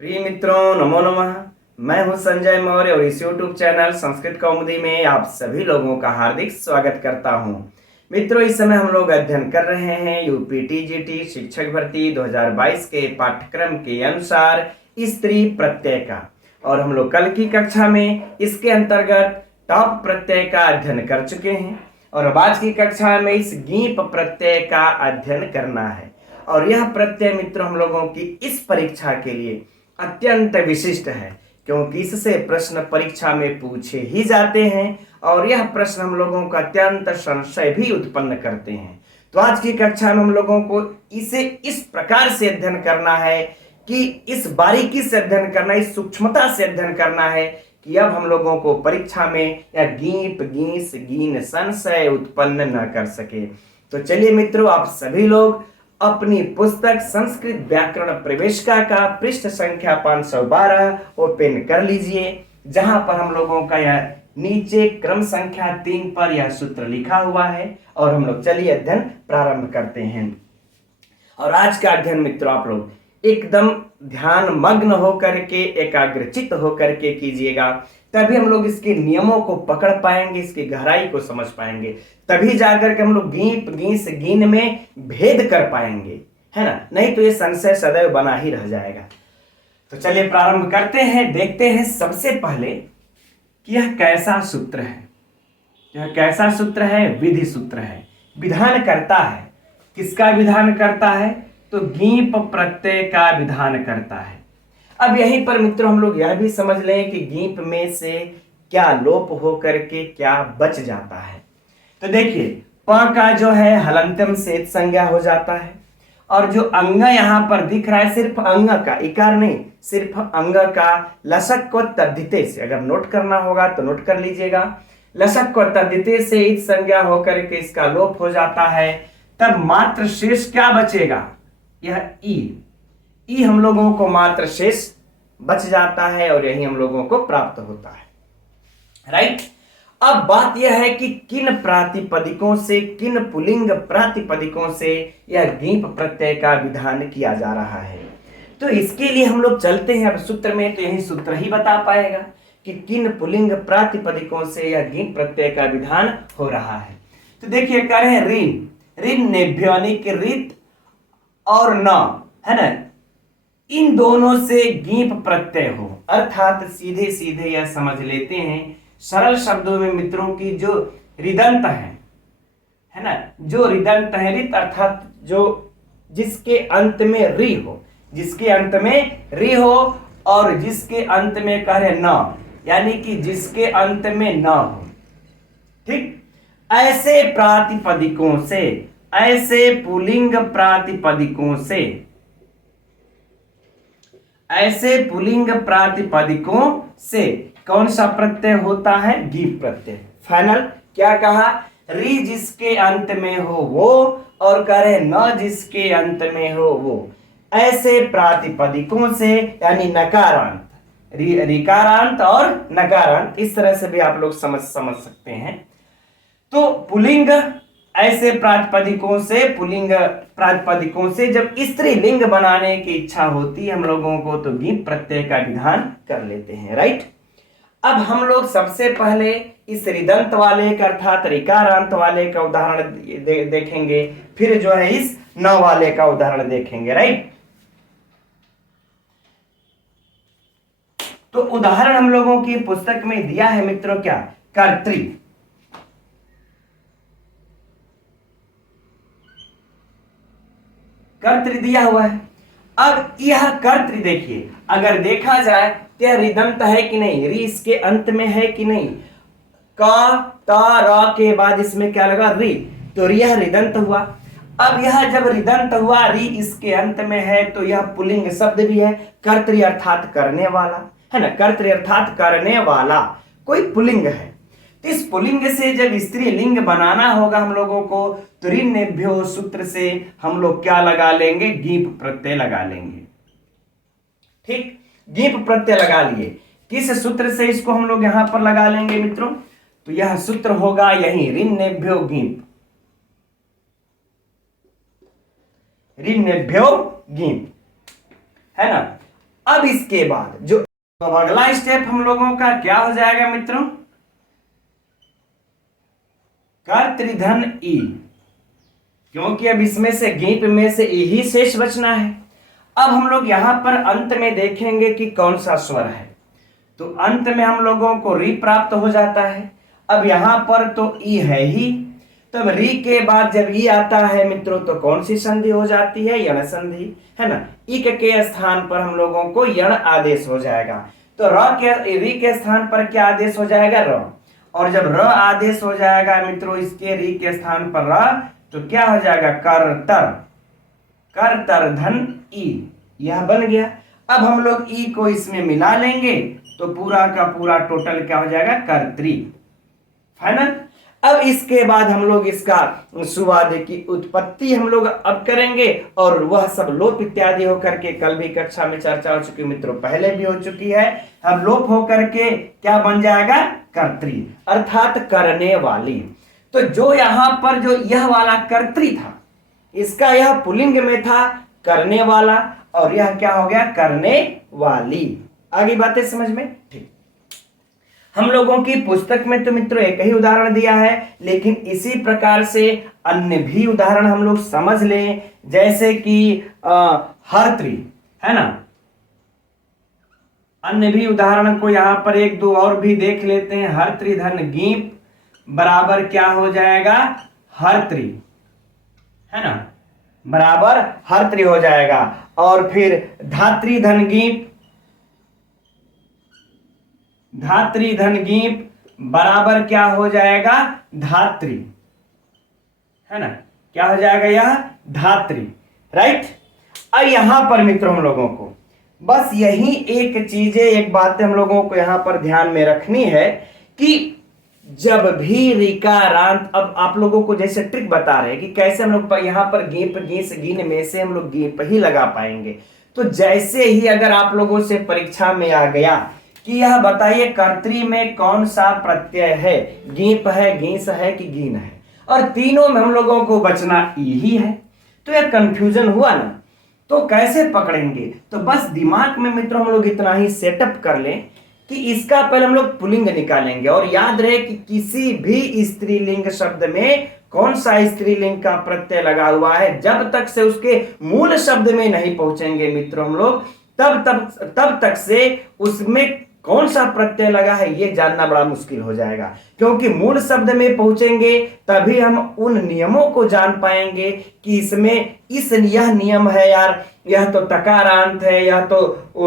प्रिय मित्रों, नमो नमः। मैं हूं संजय मौर्य और इस YouTube चैनल संस्कृत कौमुदी में आप सभी लोगों का हार्दिक स्वागत करता हूं। मित्रों, इस समय हम लोग अध्ययन कर रहे हैं यूपीटीजीटी शिक्षक भर्ती 2022 के पाठ्यक्रम के अनुसार स्त्री प्रत्यय का, और हम लोग कल की कक्षा में इसके अंतर्गत टॉप प्रत्यय का अध्ययन कर चुके हैं और अब आज की कक्षा में इस गीप प्रत्यय का अध्ययन करना है। और यह प्रत्यय मित्रों हम लोगों की इस परीक्षा के लिए अत्यंत विशिष्ट है, क्योंकि इससे प्रश्न परीक्षा में पूछे ही जाते हैं और यह प्रश्न हम लोगों का अत्यंत संशय भी उत्पन्न करते हैं। तो आज की कक्षा में हम लोगों को इसे इस प्रकार से अध्ययन करना है कि इस बारीकी से अध्ययन करना, इस सूक्ष्मता से अध्ययन करना है कि अब हम लोगों को परीक्षा में यह गीप गीस गीन संशय उत्पन्न न कर सके। तो चलिए मित्रों, आप सभी लोग अपनी पुस्तक संस्कृत व्याकरण प्रवेशिका का पृष्ठ संख्या 512 ओपन कर लीजिए, जहां पर हम लोगों का यह नीचे क्रम संख्या 3 पर यह सूत्र लिखा हुआ है। और हम लोग चलिए अध्ययन प्रारंभ करते हैं। और आज का अध्ययन मित्रों आप लोग एकदम ध्यान मग्न होकर के, एकाग्रचित होकर के कीजिएगा, तभी हम लोग इसके नियमों को पकड़ पाएंगे, इसकी गहराई को समझ पाएंगे, तभी जाकर के हम लोग गीप गीस गीन में भेद कर पाएंगे, है ना। नहीं तो ये संशय सदैव बना ही रह जाएगा। तो चलिए प्रारंभ करते हैं, देखते हैं सबसे पहले कि यह कैसा सूत्र है। यह कैसा सूत्र है? विधि सूत्र है, विधान करता है। किसका विधान करता है? तो गीप प्रत्यय का विधान करता है। अब यहीं पर मित्रों हम लोग यह भी समझ लें कि गीप में से क्या लोप होकर के क्या बच जाता है। तो देखिए, प का जो है हलंतम से संज्ञा हो जाता है, और जो अंग यहां पर दिख रहा है सिर्फ अंग का, इकार नहीं, सिर्फ अंग का लसक को तद्धिते से, अगर नोट करना होगा तो नोट कर लीजिएगा, लसक को तद्धिते से इत संज्ञा होकर के इसका लोप हो जाता है। तब मात्र शेष क्या बचेगा? यह ई हम लोगों को मात्र शेष बच जाता है और यही हम लोगों को प्राप्त होता है। राइट। अब बात यह है कि किन प्रातिपदिकों से, किन पुल्लिंग प्रातिपदिकों से यह गीप प्रत्यय का विधान किया जा रहा है। तो इसके लिए हम लोग चलते हैं अब सूत्र में, तो यही सूत्र ही बता पाएगा कि किन पुल्लिंग प्रातिपदिकों से यह गीप प्रत्यय का विधान हो रहा है। तो देखिए, कह रहे हैं ऋण, ऋण नेभ्यो यानी कि रित और न, है ना, इन दोनों से गीप प्रत्यय हो, अर्थात सीधे सीधे यह समझ लेते हैं सरल शब्दों में मित्रों की जो रिदंत है ना, जो रिदंत है, रित अर्थात जो जिसके अंत में री हो, जिसके अंत में री हो और जिसके अंत में कह रहे न, यानी कि जिसके अंत में न हो। ठीक, ऐसे प्रातिपदिकों से, ऐसे पुल्लिंग प्रातिपदिकों से, ऐसे पुल्लिंग प्रातिपदिकों से कौन सा प्रत्यय होता है? गीप प्रत्यय। फाइनल क्या कहा? री जिसके अंत में हो वो, और कह रहे न जिसके अंत में हो वो। ऐसे प्रातिपदिकों से, यानी नकारांत, ऋकारांत और नकारांत, इस तरह से भी आप लोग समझ सकते हैं। तो पुल्लिंग ऐसे प्रातिपदिकों से, पुल्लिंग प्रातिपदिकों से जब स्त्रीलिंग बनाने की इच्छा होती है हम लोगों को, तो गीप प्रत्यय का विधान कर लेते हैं। राइट। अब हम लोग सबसे पहले इस ऋदंत वाले का अर्थात ऋकारांत वाले का उदाहरण देखेंगे, फिर जो है इस न वाले का उदाहरण देखेंगे। राइट। तो उदाहरण हम लोगों की पुस्तक में दिया है मित्रों, क्या? कर्तृ। कर्तृ दिया हुआ है। अब यह कर्तृ देखिए, अगर देखा जाए तो यह ऋदंत है कि नहीं, री इसके अंत में है कि नहीं, का ता रा के बाद इसमें क्या लगा? री, तो यह ऋदंत हुआ। अब यह जब ऋदंत हुआ, री इसके अंत में है, तो यह पुल्लिंग शब्द भी है, कर्तृ अर्थात करने वाला, है ना, कर्तृ अर्थात करने वाला कोई पुल्लिंग है। तो इस पुल्लिंग से जब स्त्रीलिंग बनाना होगा हम लोगों को, तो ऋन्नेभ्यो सूत्र से हम लोग क्या लगा लेंगे? गीप प्रत्यय लगा लेंगे। ठीक, गीप प्रत्यय लगा लिए। किस सूत्र से इसको हम लोग यहां पर लगा लेंगे मित्रों? तो यह सूत्र होगा यही, ऋन्नेभ्यो गीप, ऋन्नेभ्यो गीप, है ना। अब इसके बाद जो तो अगला स्टेप हम लोगों का क्या हो जाएगा मित्रों, कर्तृधन ई, क्योंकि अब इसमें से गीप में से ई ही शेष बचना है। अब हम लोग यहां पर अंत में देखेंगे कि कौन सा स्वर है, तो अंत में हम लोगों को री प्राप्त हो जाता है। अब यहां पर तो ई है ही, तब री के बाद जब ई आता है मित्रों तो कौन सी संधि हो जाती है, यण संधि, है ना। इक के स्थान पर हम लोगों को यण आदेश हो जाएगा, तो री के स्थान पर क्या आदेश हो जाएगा, र। और जब र आदेश हो जाएगा मित्रों इसके री के स्थान पर र, तो क्या हो जाएगा, करतर, करतर धन ई, यह बन गया। अब हम लोग ई को इसमें मिला लेंगे तो पूरा का पूरा टोटल क्या हो जाएगा, कर्त्री, फाइनल। अब इसके बाद हम लोग इसका सुवाद की उत्पत्ति हम लोग अब करेंगे, और वह सब लोप इत्यादि होकर के कल भी कक्षा में चर्चा हो चुकी मित्रों, पहले भी हो चुकी है। अब लोप होकर के क्या बन जाएगा, कर्त्री, अर्थात करने वाली। तो जो यहां पर जो यह वाला कर्त्री था, इसका यह पुल्लिंग में था करने वाला, और यह क्या हो गया, करने वाली। आगे बातें समझ में, ठीक। हम लोगों की पुस्तक में तो मित्रों एक ही उदाहरण दिया है, लेकिन इसी प्रकार से अन्य भी उदाहरण हम लोग समझ लें, जैसे कि हरत्री, है ना। अन्य भी उदाहरण को यहां पर एक दो और भी देख लेते हैं। हरत्री धन गीप बराबर क्या हो जाएगा, हरत्री, है ना, बराबर हरत्री हो जाएगा। और फिर धात्री धन गीप, धात्री धन गीप बराबर क्या हो जाएगा, धात्री, है ना, क्या हो जाएगा, यह धात्री, राइट। अब यहां पर मित्रों हम लोगों को बस यही एक चीजें, एक बात हम लोगों को यहां पर ध्यान में रखनी है कि जब भी रिकारांत, अब आप लोगों को जैसे ट्रिक बता रहे हैं कि कैसे हम लोग यहाँ पर गीप गीस गीन में से हम लोग गीप ही लगा पाएंगे। तो जैसे ही अगर आप लोगों से परीक्षा में आ गया कि यह बताइए कर्त्री में कौन सा प्रत्यय है, गीप है, गीस है कि गीन है, और तीनों में हम लोगों को बचना ई ही है, तो यह कंफ्यूजन हुआ ना, तो कैसे पकड़ेंगे। तो बस दिमाग में मित्रों हम लोग इतना ही सेटअप कर लें कि इसका पहले हम लोग पुल्लिंग निकालेंगे, और याद रहे कि किसी भी स्त्रीलिंग शब्द में कौन सा स्त्रीलिंग का प्रत्यय लगा हुआ है, जब तक से उसके मूल शब्द में नहीं पहुंचेंगे मित्रों हम लोग, तब तक से उसमें कौन सा प्रत्यय लगा है ये जानना बड़ा मुश्किल हो जाएगा। क्योंकि मूल शब्द में पहुंचेंगे तभी हम उन नियमों को जान पाएंगे कि इसमें यह नियम है यार, यह तो तकारांत है, यह तो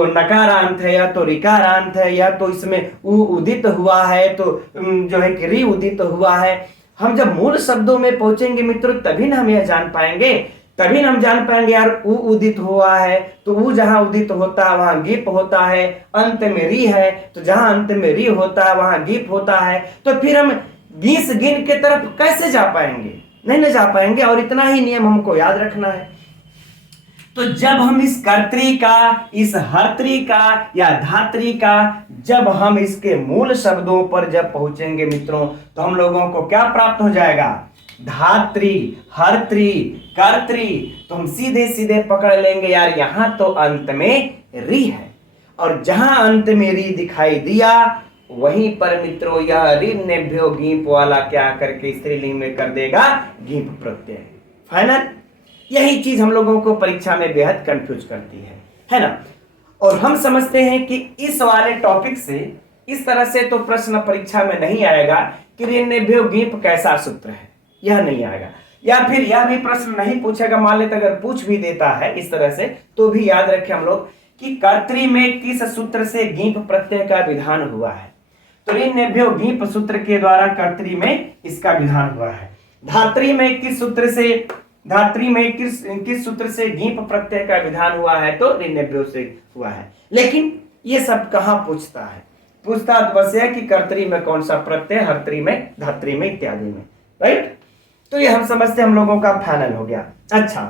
नकारांत है, यह तो रिकारांत है, यह तो इसमें उ उदित हुआ है, तो जो है कि रि उदित हुआ है। हम जब मूल शब्दों में पहुंचेंगे मित्रों तभी ना हम यह जान पाएंगे, तभी हम जान पाएंगे यार उ उदित हुआ है, तो उ जहां उदित होता है वहां गीप होता है, अंत में री है तो जहां अंत में री होता है वहां गीप होता है। तो फिर हम गीस गिन के तरफ कैसे जा पाएंगे, नहीं ना जा पाएंगे। और इतना ही नियम हमको याद रखना है। तो जब हम इस कर्त्री का, इस हर्त्री का या धात्री का, जब हम इसके मूल शब्दों पर जब पहुंचेंगे मित्रों तो हम लोगों को क्या प्राप्त हो जाएगा, धात्री, हर्त्री, कर्त्री। तो हम सीधे सीधे पकड़ लेंगे यार यहां तो अंत में री है, और जहां अंत में री दिखाई दिया वहीं पर मित्रों यह ऋन्नेभ्यो गीप वाला क्या करके स्त्रीलिंग में कर देगा गीप प्रत्यय, फाइनल। यही चीज हम लोगों को परीक्षा में बेहद कंफ्यूज करती है ना। और हम समझते हैं कि इस वाले टॉपिक से इस तरह से तो प्रश्न परीक्षा में नहीं आएगा कि ऋन्नेभ्यो गीप कैसा सूत्र है, यह नहीं आएगा। या फिर यह भी प्रश्न नहीं पूछेगा, मान लेते अगर पूछ भी देता है इस तरह से, तो भी याद रखें हम लोग कि कर्त्री में किस सूत्र से गीप प्रत्यय का विधान हुआ है। तो ऋन्नेभ्यो गीप सूत्र के द्वारा कर्त्री में इसका विधान हुआ है। धात्री में किस सूत्र से, धात्री में किस सूत्र से गीप प्रत्यय का विधान हुआ है, तो ऋन्नेभ्यो से हुआ है। लेकिन ये सब कहां पूछता है, पूछता तो बस है कि कर्त्री में कौन सा प्रत्यय, हर्त्री में, धात्री में इत्यादि में, राइट। तो ये हम समझते हम लोगों का फाइनल हो गया। अच्छा,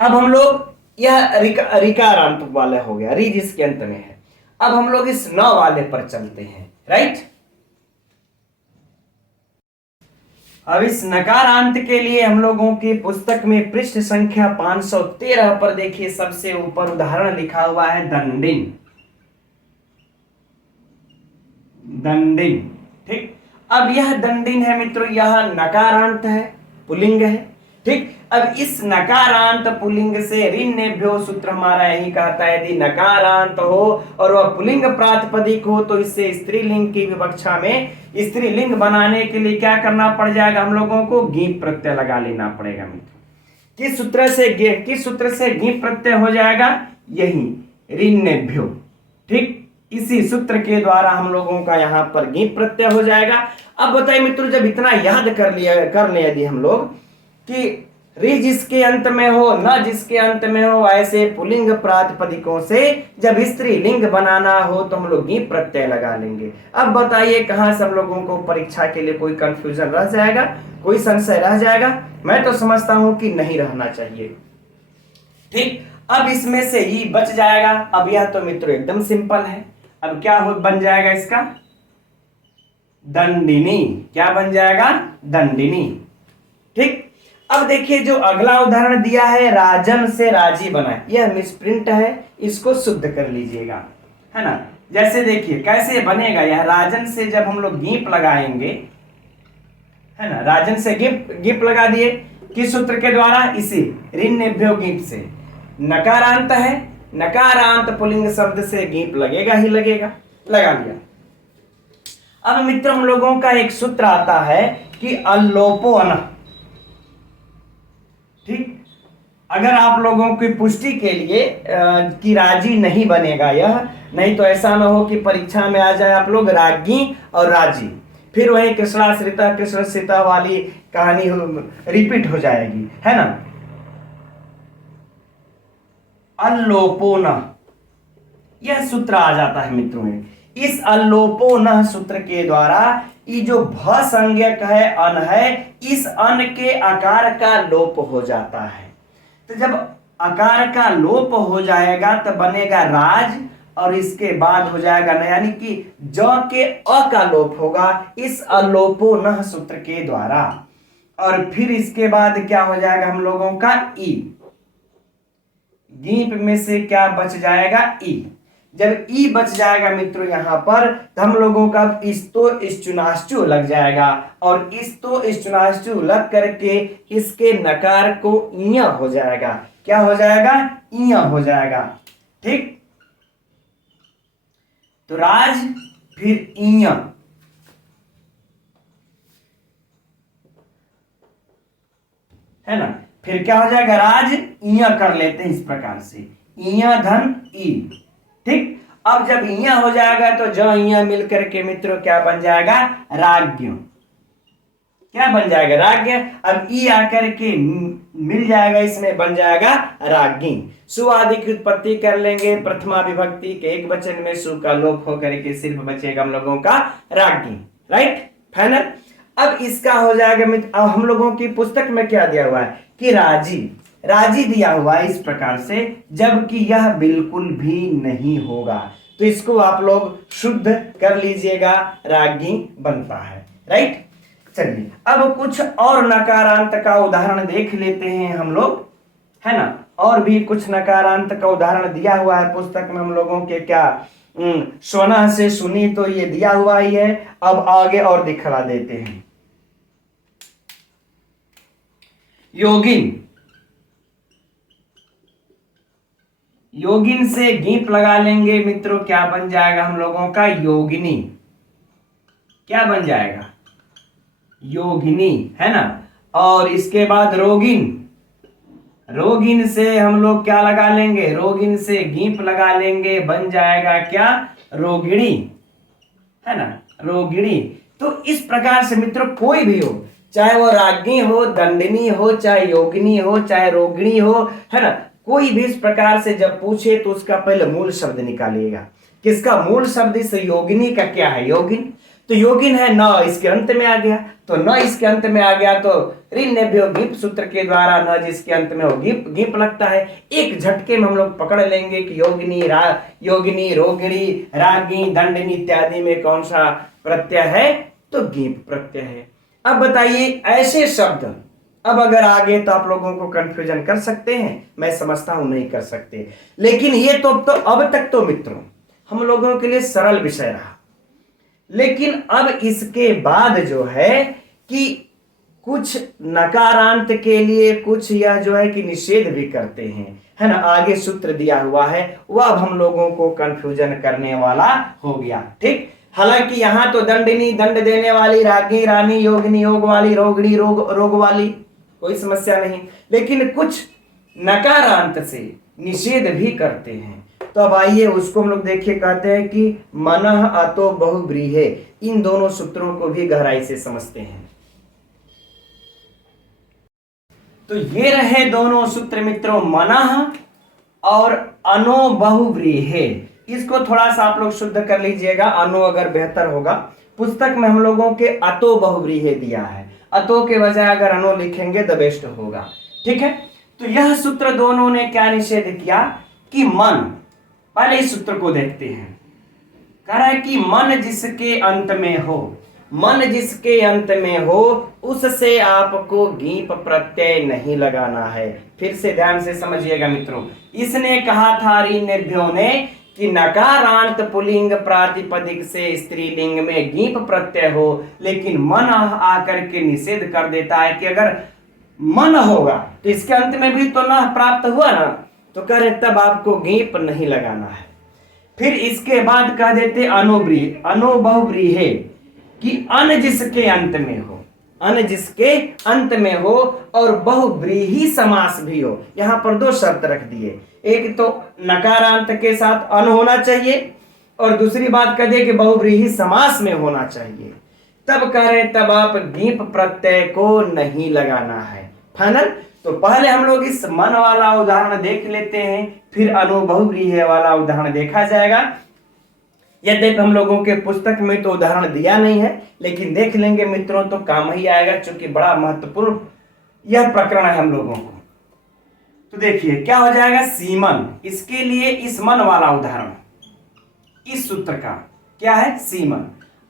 अब हम लोग यह रिकारांत वाले हो गया, री जिसके अंत में है। अब हम लोग इस न वाले पर चलते हैं, राइट। अब इस नकारांत के लिए हम लोगों की पुस्तक में पृष्ठ संख्या 513 पर देखिए, सबसे ऊपर उदाहरण लिखा हुआ है दंडिन। दंडिन, ठीक। अब यह दंडिन है मित्रों, यह नकारांत है, पुल्लिंग है, ठीक। अब इस नकारांत पुल्लिंग से ऋन्नेभ्यो सूत्र हमारा यही कहता है, यदि नकारांत हो और वह पुल्लिंग प्रातिपदिक हो तो इससे स्त्रीलिंग की विवक्षा में स्त्रीलिंग बनाने के लिए क्या करना पड़ जाएगा, हम लोगों को गीप प्रत्यय लगा लेना पड़ेगा मित्रों। किस सूत्र से गीप प्रत्यय हो जाएगा, यही ऋन्नेभ्यो, ठीक। इसी सूत्र के द्वारा हम लोगों का यहाँ पर गीप प्रत्यय हो जाएगा। अब बताइए मित्रों, जब इतना याद कर ले यदि हम लोग कि रि जिसके अंत में हो, न जिसके अंत में हो, ऐसे पुल्लिंग प्रातिपदिकों से जब स्त्रीलिंग बनाना हो तो हम लोग गीप प्रत्यय लगा लेंगे। अब बताइए कहां सब लोगों को परीक्षा के लिए कोई कंफ्यूजन रह जाएगा, कोई संशय रह जाएगा? मैं तो समझता हूं कि नहीं रहना चाहिए, ठीक। अब इसमें से ही बच जाएगा। अब यह तो मित्रों एकदम सिंपल है। अब क्या बन जाएगा इसका, दंडिनी। क्या बन जाएगा, दंडिनी, ठीक। अब देखिए जो अगला उदाहरण दिया है, राजन से राजी बनाए, यह मिसप्रिंट है, इसको शुद्ध कर लीजिएगा, है ना। जैसे देखिए कैसे बनेगा यह, राजन से जब हम लोग गीप लगाएंगे, है ना, राजन से गीप लगा दिए, किस सूत्र के द्वारा, इसी ऋन्नेभ्यो गीप से। नकारांत है, नकारांत पुल्लिंग शब्द से गीप लगेगा ही लगेगा, लगा लिया। अब मित्र हम लोगों का एक सूत्र आता है कि अल्लोपो अनः, ठीक। अगर आप लोगों की पुष्टि के लिए कि राजी नहीं बनेगा यह, नहीं तो ऐसा ना हो कि परीक्षा में आ जाए आप लोग राज्ञी और राजी, फिर वही कृष्णाश्रिता कृष्णश्रिता वाली कहानी रिपीट हो जाएगी, है ना। अल्लोपोन, यह सूत्र आ जाता है मित्रों में। इस अल्लोपोन सूत्र के द्वारा ये जो भ संज्ञक है, अन है, इस अन के आकार का लोप हो जाता है। तो जब आकार का लोप हो जाएगा तो बनेगा राज, और इसके बाद हो जाएगा न, यानी कि ज के अ का लोप होगा इस अल्लोपो न सूत्र के द्वारा, और फिर इसके बाद क्या हो जाएगा हम लोगों का ई। गीप में से क्या बच जाएगा, ई। जब ई बच जाएगा मित्रों यहां पर, तो हम लोगों का इस्तो इश्चुनाश्चु लग जाएगा, और इस्तो इश्चुनाश्चु लग करके इसके नकार को इया हो जाएगा। क्या हो जाएगा, इया हो जाएगा, ठीक। तो राज फिर इया, है ना, फिर क्या हो जाएगा, राज इया कर लेते हैं इस प्रकार से, इया धन ई, ठीक। अब जब इया हो जाएगा तो जो इया मिल करके मित्रों क्या बन जाएगा, राज्ञ। क्या बन जाएगा, राज्ञ। अब ई आकर के मिल जाएगा, इसमें बन जाएगा राज्ञी। सु आदि की उत्पत्ति कर लेंगे, प्रथमा विभक्ति के एक वचन में सु का लोप होकर के सिर्फ बचेगा हम लोगों का राज्ञी, राइट, फाइनल। अब इसका हो जाएगा मित्र, अब हम लोगों की पुस्तक में क्या दिया हुआ है कि राजी, राजी दिया हुआ है इस प्रकार से, जबकि यह बिल्कुल भी नहीं होगा, तो इसको आप लोग शुद्ध कर लीजिएगा, राज्ञी बनता है, राइट। चलिए अब कुछ और नकारांत का उदाहरण देख लेते हैं हम लोग, है ना। और भी कुछ नकारांत का उदाहरण दिया हुआ है पुस्तक में हम लोगों के, क्या सोना से सुनी, तो ये दिया हुआ ही है। अब आगे और दिखला देते हैं। योगिन, योगिन से गीप लगा लेंगे मित्रों, क्या बन जाएगा हम लोगों का, योगिनी। क्या बन जाएगा, योगिनी, है ना। और इसके बाद रोगिन, रोगिन से हम लोग क्या लगा लेंगे, रोगिन से गीप लगा लेंगे, बन जाएगा क्या, रोगिणी, है ना, रोगिणी। तो इस प्रकार से मित्रों कोई भी हो, चाहे वो राज्ञी हो, दंडिनी हो, चाहे योगिनी हो, चाहे रोगिणी हो, है ना, कोई भी इस प्रकार से जब पूछे तो उसका पहले मूल शब्द निकालिएगा। किसका मूल शब्द, इस योगिनी का क्या है, योगिन। तो योगिन है न इसके अंत में आ गया, तो न इसके अंत में आ गया तो ऋन्नेभ्यो गीप सूत्र के द्वारा न जिसके अंत में हो गीप लगता है। एक झटके में हम लोग पकड़ लेंगे कि योगिनी, योगिनी, रोगिणी, राज्ञी, दंडिनी इत्यादि में कौन सा प्रत्यय है, तो गीप प्रत्यय है। अब बताइए ऐसे शब्द अब अगर आगे तो आप लोगों को कंफ्यूजन कर सकते हैं, मैं समझता हूं नहीं कर सकते, लेकिन ये तो अब तक तो मित्रों हम लोगों के लिए सरल विषय रहा। लेकिन अब इसके बाद जो है कि कुछ नकारांत के लिए कुछ यह जो है कि निषेध भी करते हैं, है ना। आगे सूत्र दिया हुआ है, वह अब हम लोगों को कंफ्यूजन करने वाला हो गया। ठीक, हालांकि यहां तो दंडिनी दंड देने वाली, रागी रानी, योगिनी योग वाली, रोगिणी रोग वाली, कोई समस्या नहीं, लेकिन कुछ नकारांत से निषेध भी करते हैं। तो अब आइए उसको हम लोग देखिए, कहते हैं कि मनः अतो बहुव्रीहे, इन दोनों सूत्रों को भी गहराई से समझते हैं। तो ये रहे दोनों सूत्र मित्रों, मनः और अनो बहुव्रीहे। इसको थोड़ा सा आप लोग शुद्ध कर लीजिएगा, अनो अगर बेहतर होगा। पुस्तक में हम लोगों के अतो बहुव्रीहे दिया है, अतो के बजाय अगर अनो लिखेंगे द बेस्ट होगा। ठीक है, तो यह सूत्र दोनों ने क्या निषेध किया कि मन, पहले इस सूत्र को देखते हैं। कह रहा है कि मन जिसके अंत में हो, मन जिसके अंत में हो उससे आपको गीप प्रत्यय नहीं लगाना है। फिर से ध्यान से समझिएगा मित्रों, इसने कहा था ऋनेभ्यो ने कि नकारांत पुल्लिंग प्रातिपदिक से स्त्रीलिंग में गीप प्रत्यय हो, लेकिन मन आकर के निषेध कर देता है कि अगर मन होगा तो इसके अंत में भी तो न प्राप्त हुआ ना, तो कह रहे तब आपको गीप नहीं लगाना है। फिर इसके बाद कह देते अनो बहुव्रीहे कि अन जिसके अंत में हो, अन जिसके अंत में हो और बहुव्रीहि समास भी हो। यहां पर दो शर्त रख दिए, एक तो नकारांत के साथ अन होना चाहिए और दूसरी बात कह दे कि बहुव्रीहि समास में होना चाहिए। तब कह रहे तब आप गीप प्रत्यय को नहीं लगाना है। फाइनल। तो पहले हम लोग इस मन वाला उदाहरण देख लेते हैं, फिर अनु बहुव्रीहि वाला उदाहरण देखा जाएगा। यद्यपि हम लोगों के पुस्तक में तो उदाहरण दिया नहीं है, लेकिन देख लेंगे मित्रों तो काम ही आएगा, क्योंकि बड़ा महत्वपूर्ण यह प्रकरण है हम लोगों को। तो देखिए क्या हो जाएगा, सीमन। इसके लिए इस मन वाला उदाहरण, इस सूत्र का क्या है, सीमन।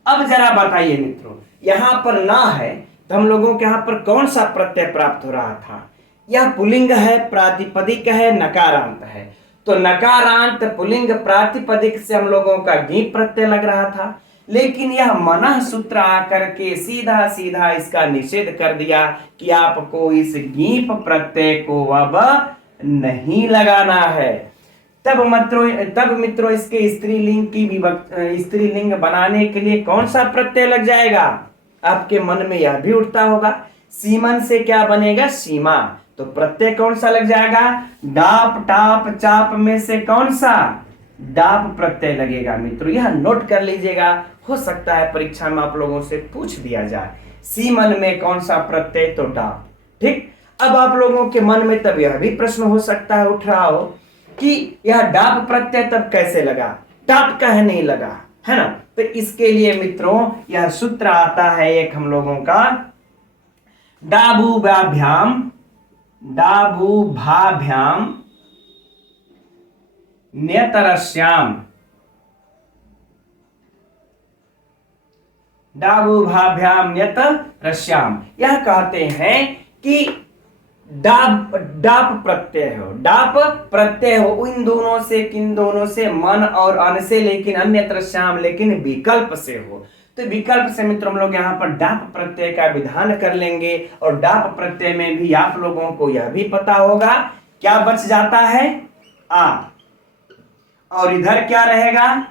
अब जरा बताइए मित्रों, यहां पर ना है तो हम लोगों के यहां पर कौन सा प्रत्यय प्राप्त हो रहा था। यह पुल्लिंग है, प्रातिपदिक है, नकारांत है। तो नकारांत पुल्लिंग प्रातिपदिक से हम लोगों का गीप प्रत्यय लग रहा था, लेकिन यह मनः सूत्र आकर के सीधा सीधा इसका निषेध कर दिया कि आपको इस गीप प्रत्यय को अब नहीं लगाना है। तब मित्रों इसके स्त्रीलिंग की स्त्रीलिंग बनाने के लिए कौन सा प्रत्यय लग जाएगा। आपके मन में यह भी उठता होगा, सीमन से क्या बनेगा, सीमा। तो प्रत्यय कौन सा लग जाएगा, डाप टाप चाप में से कौन सा, डाप प्रत्यय लगेगा। मित्रों यह नोट कर लीजिएगा, हो सकता है परीक्षा में आप लोगों से पूछ दिया जाए, सीमन में कौन सा प्रत्यय, तो डाप। ठीक, अब आप लोगों के मन में तब यह भी प्रश्न हो सकता है, उठ रहा हो कि यह डाप प्रत्यय तब कैसे लगा, टाप कहे नहीं लगा, है ना। तो इसके लिए मित्रों यह सूत्र आता है एक हम लोगों का, डाबूभाभ्याम न्यतरस्याम, डाबूभाभ्याम न्यतरस्याम। यह कहते हैं कि डाप प्रत्यय हो, डाप प्रत्यय हो इन दोनों से, किन दोनों से, मन और अन से, लेकिन अन्यत्र श्याम, लेकिन विकल्प से हो। तो विकल्प से मित्रों हम लोग यहाँ पर डाप प्रत्यय का विधान कर लेंगे, और डाप प्रत्यय में भी आप लोगों को यह भी पता होगा क्या बच जाता है, आ, और इधर क्या रहेगा,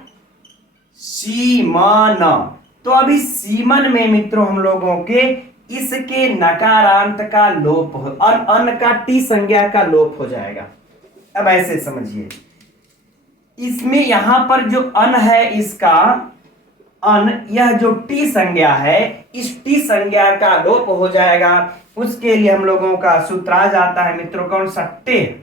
सीमन। तो अभी सीमन में मित्रों हम लोगों के इसके नकारांत का लोप हो, अन का टी संज्ञा का लोप हो जाएगा। अब ऐसे समझिए, इसमें यहां पर जो अन है, इसका अन, यह जो टी संज्ञा है, इस टी संज्ञा का लोप हो जाएगा। उसके लिए हम लोगों का सूत्र आ जाता है मित्रों, कौन सा, टेह।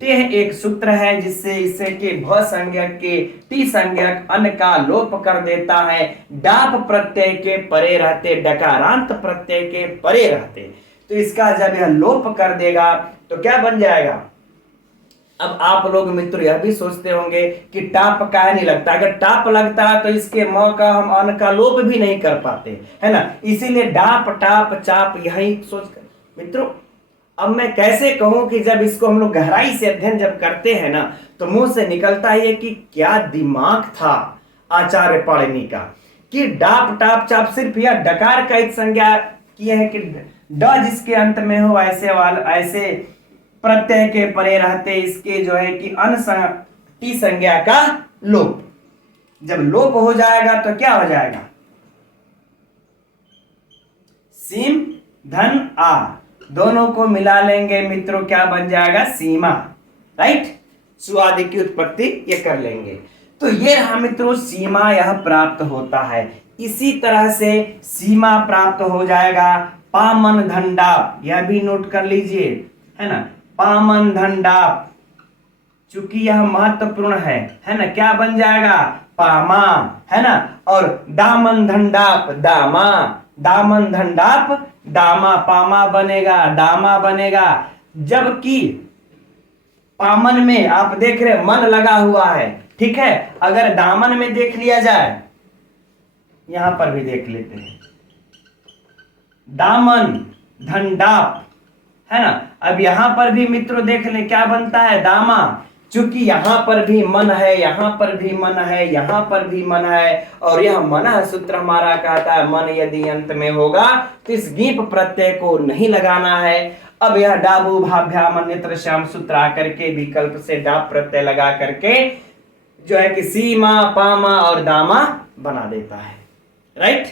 टेह एक सूत्र है जिससे इससे के भ संज्ञक के टी संज्ञक अन का लोप कर देता है, डाप प्रत्यय के परे रहते, डकारांत प्रत्यय के परे रहते। तो इसका जब यह लोप कर देगा तो क्या बन जाएगा, अब आप लोग मित्र यह भी सोचते होंगे कि टाप काहे नहीं लगता। अगर टाप लगता है तो इसके म का हम अन का लोप भी नहीं कर पाते, है ना। इसीलिए डाप टाप चाप यही सोच कर मित्रों, अब मैं कैसे कहूं कि जब इसको हम लोग गहराई से अध्ययन जब करते हैं ना, तो मुंह से निकलता है कि क्या दिमाग था आचार्य पाणिनि का, कि डाप टाप चाप सिर्फ यह डकार का एक संज्ञा किए है कि ड जिसके अंत में हो ऐसे प्रत्यय के परे रहते इसके जो है कि टी संज्ञा का लोप। जब लोप हो जाएगा तो क्या हो जाएगा, सीम धन आ दोनों को मिला लेंगे मित्रों, क्या बन जाएगा, सीमा। राइट, सुआदि की उत्पत्ति ये कर लेंगे। तो ये रहा मित्रों सीमा, यह प्राप्त होता है। इसी तरह से सीमा प्राप्त हो जाएगा पामन धनडाप, यह भी नोट कर लीजिए, है ना। पामन धनडाप, चूंकि यह महत्वपूर्ण है ना, क्या बन जाएगा, पामा, है ना। और दामन धनडाप दामा, दामन धनडाप दामा, पामा बनेगा दामा बनेगा। जबकि पामन में आप देख रहे मन लगा हुआ है, ठीक है। अगर दामन में देख लिया जाए, यहां पर भी देख लेते हैं, दामन धनडाप, है ना। अब यहां पर भी मित्रों देख ले क्या बनता है, दामा। चूंकि यहां पर भी मन है, यहां पर भी मन है, यहां पर भी मन है, और यह मन सूत्र हमारा कहता है मन यदि अंत में होगा तो इस गीप प्रत्यय को नहीं लगाना है। अब यह डाबू भाभ्याम अन्यत्र श्याम सूत्र आकर के विकल्प से डाब प्रत्यय लगा करके जो है कि सीमा पामा और दामा बना देता है। राइट,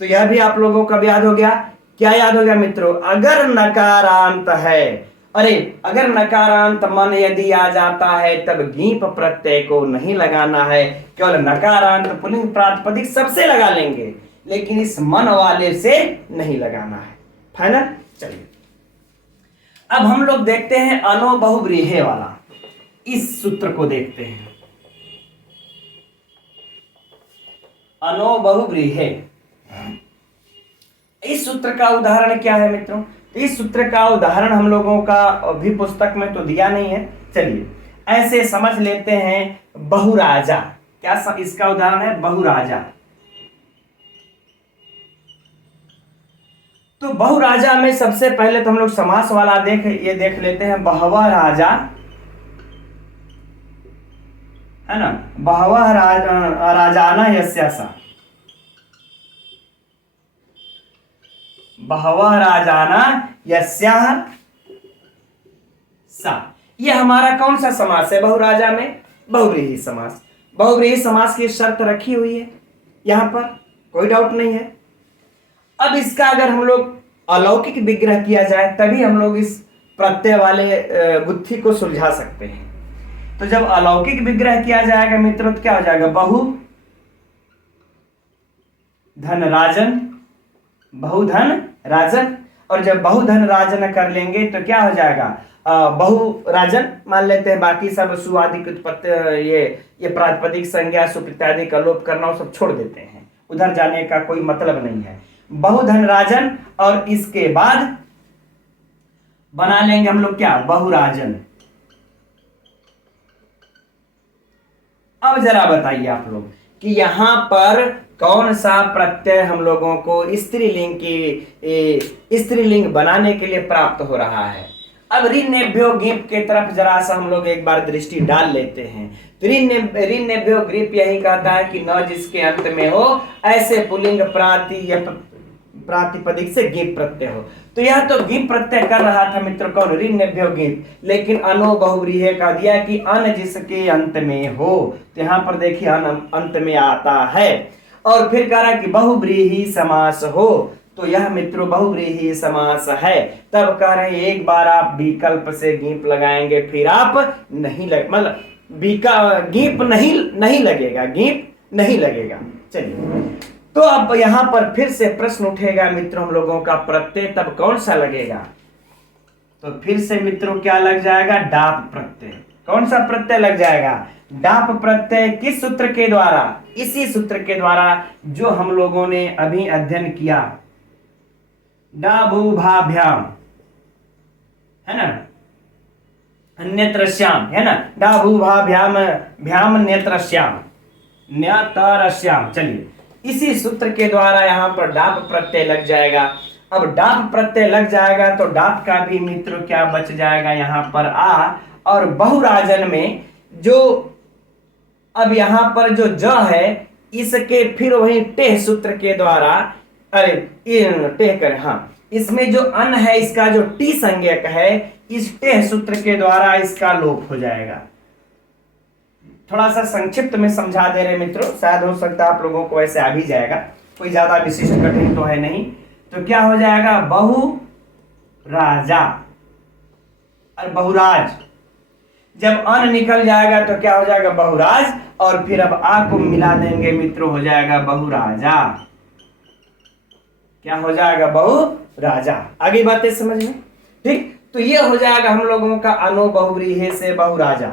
तो यह भी आप लोगों का याद हो गया। क्या याद हो गया मित्रों, अगर नकारांत है, अरे अगर नकारांत मन यदि आ जाता है तब गीप प्रत्यय को नहीं लगाना है, केवल नकारांत पुल्लिंग प्रातिपदिक सबसे लगा लेंगे, लेकिन इस मन वाले से नहीं लगाना है। फाइनल, चलिए अब हम लोग देखते हैं अनो बहुव्रीहि वाला, इस सूत्र को देखते हैं। अनो बहुव्रीहि, इस सूत्र का उदाहरण क्या है मित्रों, इस सूत्र का उदाहरण हम लोगों का भी पुस्तक में तो दिया नहीं है। चलिए ऐसे समझ लेते हैं, बहुराजा, क्या इसका उदाहरण है, बहुराजा। तो बहुराजा में सबसे पहले तो हम लोग समास वाला देख लेते हैं, बहवह राजा, है ना, बहवह राजाना यस्यासा, बहवह राजाना यस्याह सा। यह हमारा कौन सा समास है, बहुराजा में बहुव्रीहि समास। बहुव्रीहि समास की शर्त रखी हुई है यहां पर, कोई डाउट नहीं है। अब इसका अगर हम लोग अलौकिक विग्रह किया जाए तभी हम लोग इस प्रत्यय वाले गुत्थी को सुलझा सकते हैं। तो जब अलौकिक विग्रह किया जाएगा मित्रों तो क्या हो जाएगा, बहु धन राजन, बहुधन राजन। और जब बहुधन राजन कर लेंगे तो क्या हो जाएगा, बहु राजन मान लेते हैं, बाकी सब सुआदि उत्पत्ति ये प्रातिपदिक संज्ञा सुप इत्यादि का लोप करना वो सब छोड़ देते हैं, उधर जाने का कोई मतलब नहीं है। बहुधन राजन, और इसके बाद बना लेंगे हम लोग क्या, बहुराजन। अब जरा बताइए आप लोग कि यहां पर कौन सा प्रत्यय हम लोगों को स्त्रीलिंग बनाने के लिए प्राप्त हो रहा है। अब ऋन्नेभ्यो गीप के तरफ जरा सा हम लोग एक बार दृष्टि डाल लेते हैं। तो ऋन्नेभ्यो गीप यही कहता है कि न जिसके अंत में हो ऐसे पुल्लिंग प्रातिपदिक से गीप प्रत्यय हो। तो यह तो गीप प्रत्यय कर रहा था मित्र कौन, ऋन्नेभ्यो गीप, लेकिन अनो बहुव्रीहि का दिया कि अन जिसके अंत में हो, तो यहां पर देखिए अन अंत में आता है। और फिर कह रहा कि बहुव्रीहि समास हो, तो यह मित्रों बहुव्रीहि समास है। तब कह रहे एक बार आप विकल्प से गीप लगाएंगे, फिर आप नहीं मतलब गीप नहीं लगेगा, गीप नहीं लगेगा। चलिए, तो अब यहां पर फिर से प्रश्न उठेगा मित्रों हम लोगों का, प्रत्यय तब कौन सा लगेगा। तो फिर से मित्रों क्या लग जाएगा, डाप प्रत्यय। कौन सा प्रत्यय लग जाएगा, डाप प्रत्यय। किस सूत्र के द्वारा, इसी सूत्र के द्वारा जो हम लोगों ने अभी अध्ययन किया, डाभूभाभ्याम, है ना। नेत्रश्याम, है ना, डा भू भा भ्याम भ्याम नेत्रश्याम, न्यतरश्याम। चलिए, इसी सूत्र के द्वारा यहाँ पर डाप प्रत्यय लग जाएगा। अब डाप प्रत्यय लग जाएगा तो डाप का भी मित्रों क्या बच जाएगा यहाँ पर आ, और बहुराजन में जो अब यहाँ पर जो ज है इसके फिर वही टेह सूत्र के द्वारा, अरे टेह कर, हाँ, इसमें जो अन है इसका जो टी संज्ञक है इस टेह सूत्र के द्वारा इसका लोप हो जाएगा। थोड़ा सा संक्षिप्त में समझा दे रहे मित्रों, शायद हो सकता है आप लोगों को ऐसे आ भी जाएगा, कोई ज्यादा विशिष्ट कठिन तो है नहीं। तो क्या हो जाएगा, बहु राजा और बहुराज। जब अन निकल जाएगा तो क्या हो जाएगा, बहुराज, और फिर अब आ को मिला देंगे मित्रों, हो जाएगा बहुराजा। क्या हो जाएगा, बहुराजा। आगे बातें समझ में, ठीक। तो ये हो जाएगा हम लोगों का अनो बहुव्रीहि से बहुराजा,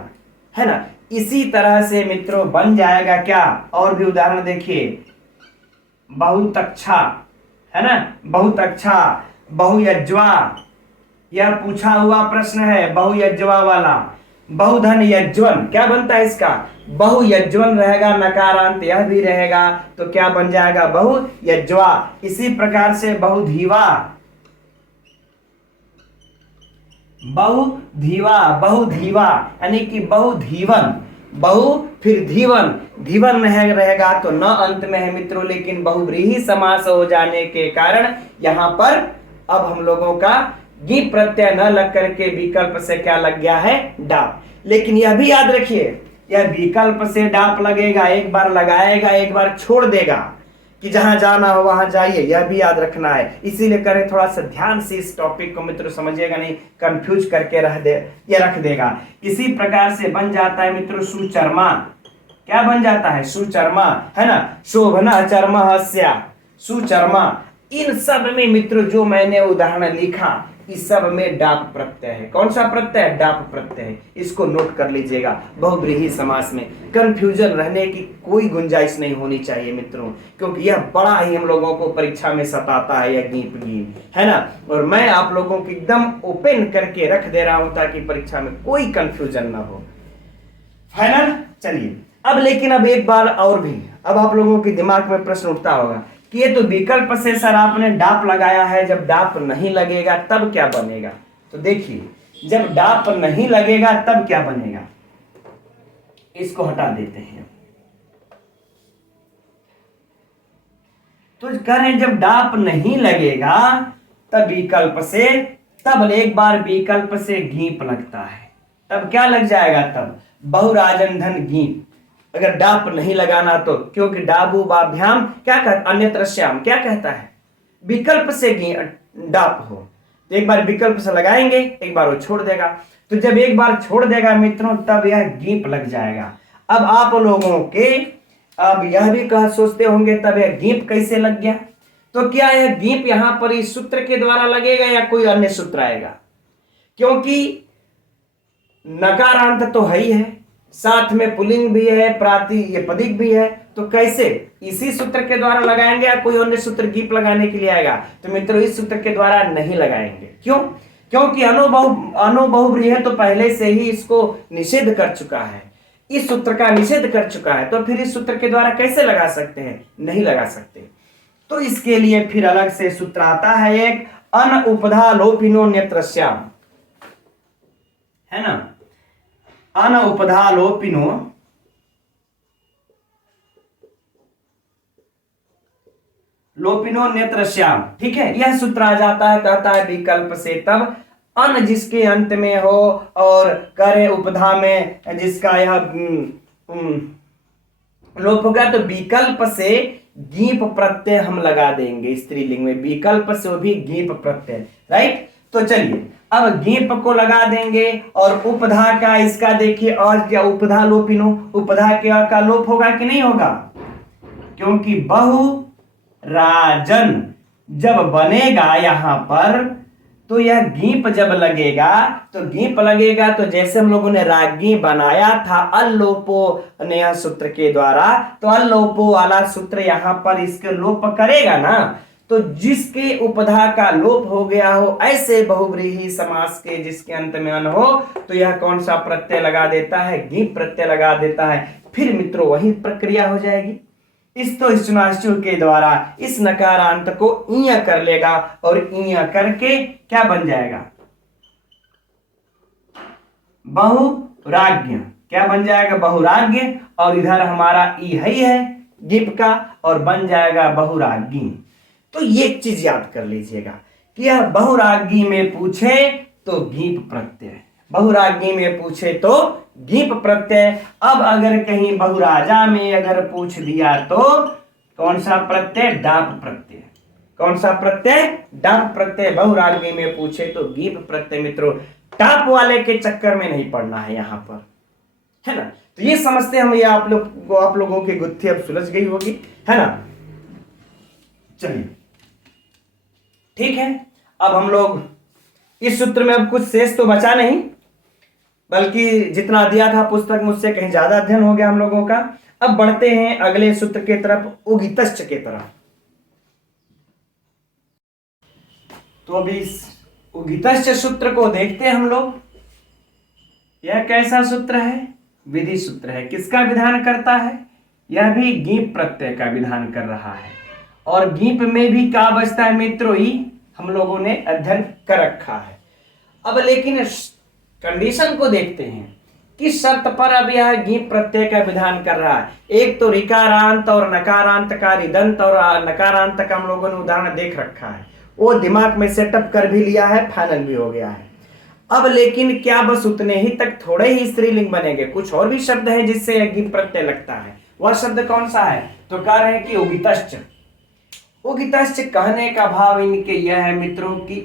है ना। इसी तरह से मित्रों बन जाएगा क्या, और भी उदाहरण देखिए, बहुत अच्छा, है ना, बहुत अच्छा, बहुयज्वा, यह पूछा हुआ प्रश्न है बहुयज्वा वाला। बहुधन यज्वन, क्या बनता है इसका, बहुयज्वन रहेगा, नकारांत यह भी रहेगा, तो क्या बन जाएगा, बहुयज्वा। इसी प्रकार से बहुधीवा, बहुधीवा, बहुधीवा यानी कि बहुधीवन, बहु फिर धीवन, धीवन में है रहेगा तो न अंत में है मित्रों, लेकिन बहुव्रीहि समास हो जाने के कारण यहाँ पर अब हम लोगों का गी प्रत्यय न लग करके विकल्प से क्या लग गया है, डाप। लेकिन यह भी याद रखिए, यह विकल्प से डाप लगेगा, एक बार लगाएगा एक बार छोड़ देगा, कि जहां जाना हो वहां जाइए, यह भी याद रखना है। इसीलिए करें थोड़ा सा ध्यान से इस टॉपिक को मित्रों, समझिएगा नहीं कंफ्यूज करके रख देगा। इसी प्रकार से बन जाता है मित्रों सुचर्मा, क्या बन जाता है, सुचर्मा, है ना, शोभना चर्मा स्या, सुचर्मा। इन सब में मित्रों जो मैंने उदाहरण लिखा इस सब में डाप प्रत्यय है। कौन सा प्रत्यय, डाप प्रत्यय है, इसको नोट कर लीजिएगा। बहुव्रीहि समास में कंफ्यूजन रहने की कोई गुंजाइश नहीं होनी चाहिए मित्रों, क्योंकि यह बड़ा ही हम लोगों को परीक्षा में सताता है, यह गीप गीप, है ना। और मैं आप लोगों को एकदम ओपन करके रख दे रहा हूं ताकि परीक्षा में कोई कंफ्यूजन ना हो। फाइनल। चलिए अब, लेकिन अब एक बार और भी, अब आप लोगों के दिमाग में प्रश्न उठता होगा कि ये तो विकल्प से सर आपने डाप लगाया है, जब डाप नहीं लगेगा तब क्या बनेगा। तो देखिए, जब डाप नहीं लगेगा तब क्या बनेगा, इसको हटा देते हैं। तो कह रहे हैं जब डाप नहीं लगेगा तब विकल्प से, तब एक बार विकल्प से गीप लगता है, तब क्या लग जाएगा, तब बहुराजन धन गीप। अगर डाप नहीं लगाना तो, क्योंकि डाबू बाभ्याम क्या कहता, अन्यत्र श्याम क्या कहता है, विकल्प से डाप हो, तो एक बार विकल्प से लगाएंगे एक बार वो छोड़ देगा। तो जब एक बार छोड़ देगा मित्रों तब यह गीप लग जाएगा। अब आप लोगों के अब यह भी कह सोचते होंगे तब यह गीप कैसे लग गया, तो क्या यह गीप यहां पर इस सूत्र के द्वारा लगेगा या कोई अन्य सूत्र आएगा, क्योंकि नकारांत तो है ही है, साथ में पुल्लिंग भी है, प्रातिपदिक भी है, तो कैसे इसी सूत्र के द्वारा लगाएंगे या कोई अन्य सूत्र गीप लगाने के लिए आएगा। तो मित्रों इस सूत्र के द्वारा नहीं लगाएंगे, क्यों, क्योंकि अनो बहुव्रीहि तो पहले से ही इसको निषेध कर चुका है, इस सूत्र का निषेध कर चुका है, तो फिर इस सूत्र के द्वारा कैसे लगा सकते हैं, नहीं लगा सकते। तो इसके लिए फिर अलग से सूत्र आता है एक, अन उपधा लोपिनो नेत्रश्याम, है ना, अन उपधा लोपिनो लोपिनो नेत्रश्याम, ठीक है। यह सूत्र आ जाता है, कहता है विकल्प से तब अन जिसके अंत में हो और करे उपधा में जिसका यह लोप होगा, तो विकल्प से गीप प्रत्यय हम लगा देंगे स्त्रीलिंग में, विकल्प से वो भी गीप प्रत्यय, राइट। तो चलिए अब गीप को लगा देंगे, और उपधा का इसका देखिए, और क्या उपधा लोपिनो, उपधा के का लोप होगा कि नहीं होगा, क्योंकि बहु राजन जब बनेगा यहां पर, तो यह गीप जब लगेगा, तो गीप लगेगा तो जैसे हम लोगों ने रागी बनाया था अल्लोपो ने सूत्र के द्वारा, तो अल्लोपो वाला सूत्र यहां पर इसके लोप करेगा ना, तो जिसके उपधा का लोप हो गया हो ऐसे बहुव्रीहि समास के जिसके अंत में अन हो तो यह कौन सा प्रत्यय लगा देता है, गीप प्रत्यय लगा देता है। फिर मित्रों वही प्रक्रिया हो जाएगी। इस तो इष्टनाश्चु के द्वारा इस नकारांत को इय कर लेगा और इय करके क्या बन जाएगा, बहुराग्य। क्या बन जाएगा, बहुराग्य। और इधर हमारा ई है गीप का और बन जाएगा बहुरागी। तो ये चीज याद कर लीजिएगा कि यह बहुरागी में पूछे तो गीप प्रत्यय, बहुरागी में पूछे तो गीप प्रत्यय। अब अगर कहीं बहुराजा में अगर पूछ दिया तो कौन सा प्रत्यय, डाप प्रत्यय। कौन सा प्रत्यय, डाप प्रत्यय। बहुरागी में पूछे तो गीप प्रत्यय। मित्रों टाप वाले के चक्कर में नहीं पड़ना है यहां पर, है ना। तो ये समझते हम, ये आप लोगों की गुत्थी अब सुलझ गई होगी, है ना। चलिए ठीक है। अब हम लोग इस सूत्र में अब कुछ शेष तो बचा नहीं, बल्कि जितना दिया था पुस्तक मुझसे कहीं ज्यादा अध्ययन हो गया हम लोगों का। अब बढ़ते हैं अगले सूत्र के तरफ, उगितश्च के तरफ। तो अभी इस उगितश्च सूत्र को देखते हैं हम लोग। यह कैसा सूत्र है, विधि सूत्र है। किसका विधान करता है, यह भी गीप प्रत्यय का विधान कर रहा है। और गीप में भी क्या बचता है मित्रों, ई हम लोगों ने अध्ययन कर रखा है। अब लेकिन कंडीशन को देखते हैं, किस शर्त पर अब यह गीप प्रत्यय का विधान कर रहा है। एक तो ऋकारांत और नकारांत का, ऋदंत और नकारांत का हम लोगों ने उदाहरण देख रखा है, वो दिमाग में सेटअप कर भी लिया है, फाइनल भी हो गया है। अब लेकिन क्या बस उतने ही तक थोड़े ही स्त्रीलिंग बनेंगे, कुछ और भी शब्द है जिससे यह गीप प्रत्यय लगता है। वह शब्द कौन सा है, तो कह रहे हैं कि उगितश्च। उगितश्च कहने का भाव इनके यह है मित्रों की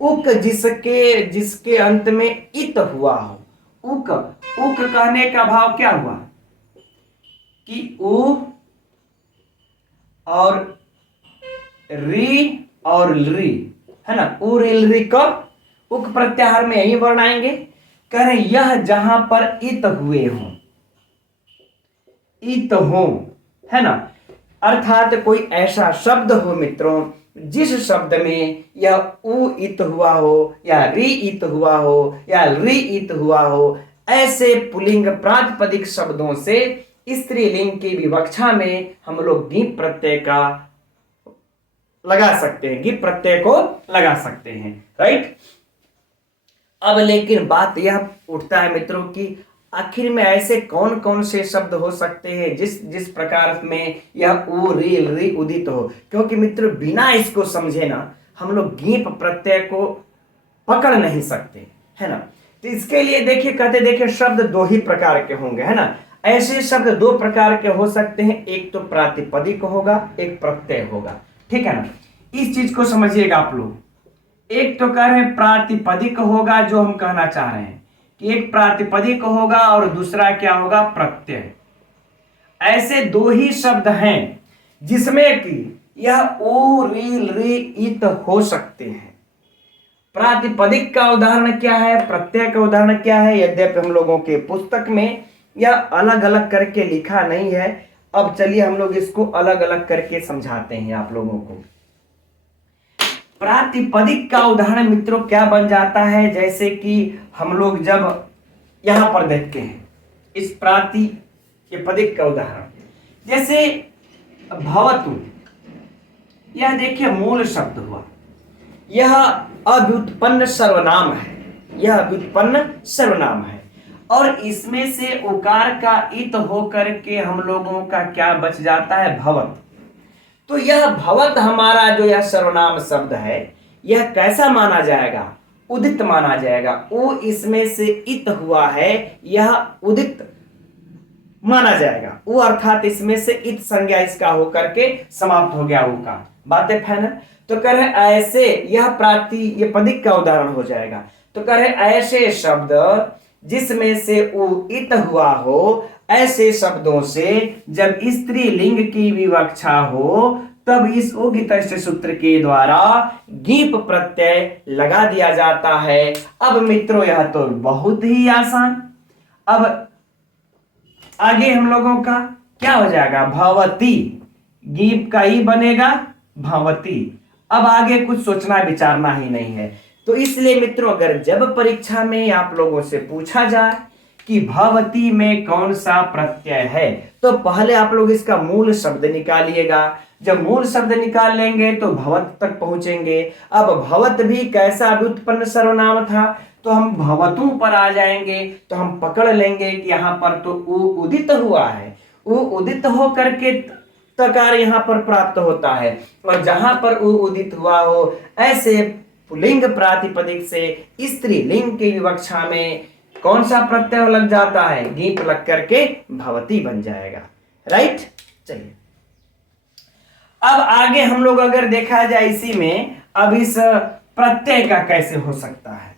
उक जिसके अंत में इत हुआ हो। उक उक कहने का भाव क्या हुआ कि उ और री और री, है ना। उ रिल री को उक प्रत्याहार में यही वर्ण आएंगे। कह रहे यह जहां पर इत हुए हो, इत हो, है ना। अर्थात कोई ऐसा शब्द हो मित्रों जिस शब्द में यह उ इत हुआ हो या री इत हुआ हो या री इत हुआ हो, ऐसे पुल्लिंग प्रातिपदिक शब्दों से स्त्रीलिंग की विवक्षा में हम लोग गीप प्रत्यय का लगा सकते हैं, गीप प्रत्यय को लगा सकते हैं, राइट। अब लेकिन बात यह उठता है मित्रों कि आखिर में ऐसे कौन कौन से शब्द हो सकते हैं जिस प्रकार में यह उ री उदित हो। क्योंकि मित्रों बिना इसको समझे ना हम लोग गीप प्रत्यय को पकड़ नहीं सकते, है ना। तो इसके लिए देखिए कहते देखिए शब्द दो ही प्रकार के होंगे, है ना। ऐसे शब्द दो प्रकार के हो सकते हैं, एक तो प्रातिपदिक होगा, एक प्रत्यय होगा, ठीक है ना। इस चीज को समझिएगा आप लोग। एक तो कह रहे हैं प्रातिपदिक होगा, जो हम कहना चाह रहे हैं कि एक प्रातिपदिक होगा और दूसरा क्या होगा, प्रत्यय। ऐसे दो ही शब्द हैं जिसमें कि यह ओ री इत हो सकते हैं। प्रातिपदिक का उदाहरण क्या है, प्रत्यय का उदाहरण क्या है, यद्यपि हम लोगों के पुस्तक में यह अलग अलग करके लिखा नहीं है। अब चलिए हम लोग इसको अलग अलग करके समझाते हैं आप लोगों को। प्रातिपदिक का उदाहरण मित्रों क्या बन जाता है, जैसे कि हम लोग जब यहां पर देखते हैं इस प्रातिपदिक का उदाहरण, जैसे भवतु, यह देखिए मूल शब्द हुआ, यह अव्युत्पन्न सर्वनाम है, यह अव्युत्पन्न सर्वनाम है। और इसमें से उकार का इत होकर के हम लोगों का क्या बच जाता है, भवत। तो यह भवत हमारा जो यह सर्वनाम शब्द है, यह कैसा माना जाएगा, उदित माना जाएगा। ओ इसमें से इत हुआ है, यह उदित माना जाएगा। वो अर्थात इसमें से इत संज्ञा इसका होकर के समाप्त हो गया, ऊ का। बातें फाइनल। तो कह रहे ऐसे, यह प्रातिपदिक का उदाहरण हो जाएगा। तो कह रहे ऐसे शब्द जिसमें से उ इत हुआ हो, ऐसे शब्दों से जब स्त्रीलिंग की विवक्षा हो तब इस उगितश्च सूत्र के द्वारा गीप प्रत्यय लगा दिया जाता है। अब मित्रों यह तो बहुत ही आसान। अब आगे हम लोगों का क्या हो जाएगा, भवती, गीप का ई बनेगा भवती। अब आगे कुछ सोचना विचारना ही नहीं है। तो इसलिए मित्रों, अगर जब परीक्षा में आप लोगों से पूछा जाए कि भवती में कौन सा प्रत्यय है, तो पहले आप लोग इसका मूल शब्द निकालिएगा। जब मूल शब्द निकाल लेंगे तो भवत तक पहुंचेंगे। अब भवत भी कैसा व्युत्पन्न सर्वनाम था, तो हम भवतों पर आ जाएंगे। तो हम पकड़ लेंगे कि यहाँ पर तो उ उदित हुआ है, उ उदित हो करके तकार यहाँ पर प्राप्त होता है। और जहां पर उ उदित हुआ हो, ऐसे पुल्लिंग प्रातिपदिक से स्त्रीलिंग की विवक्षा में कौन सा प्रत्यय लग जाता है, गीप लग करके भवती बन जाएगा। राइट। चलिए अब आगे हम लोग अगर देखा जाए इसी में, अब इस प्रत्यय का कैसे हो सकता है,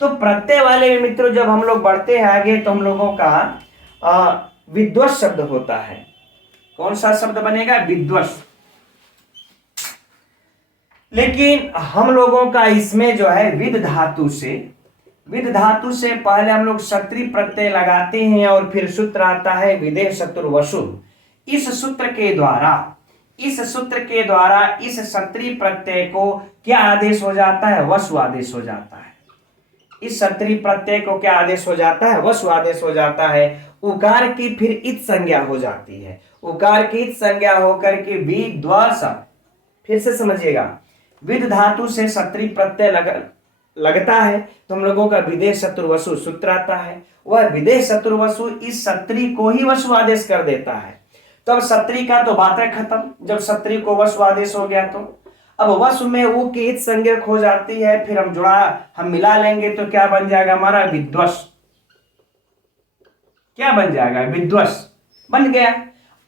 तो प्रत्यय वाले में मित्रों जब हम लोग बढ़ते हैं आगे, तो हम लोगों का विद्वस् शब्द होता है। कौन सा शब्द बनेगा, विद्वस्। लेकिन हम लोगों का इसमें जो है विद धातु से पहले हम लोग क्षत्रिय प्रत्यय लगाते हैं और फिर सूत्र आता है विदेह शत्रुवसु। इस सूत्र के द्वारा इस क्षत्रिय प्रत्यय को क्या आदेश हो जाता है, वसु आदेश हो जाता है। इस क्षत्रिय प्रत्यय को क्या आदेश हो जाता है, वसु आदेश हो जाता है। उकार की फिर इत संज्ञा हो जाती है। उकार की इत संज्ञा होकर के विद्वस्, फिर से समझिएगा, विद धातु से क्षत्रिय प्रत्यय लगता है तो हम लोगों का विदेह शत्रुवसु सूत्र आता है। वह विदेह शत्रुवसु इस क्षत्रिय को ही वसु आदेश कर देता है। तो अब क्षत्रिय का तो बात है खत्म। जब क्षत्रिय को वसु आदेश हो गया, तो अब वसु में उ की इत संज्ञक हो जाती है। फिर हम मिला लेंगे तो क्या बन जाएगा हमारा, विद्वस्। क्या बन जाएगा, विद्वस् बन गया।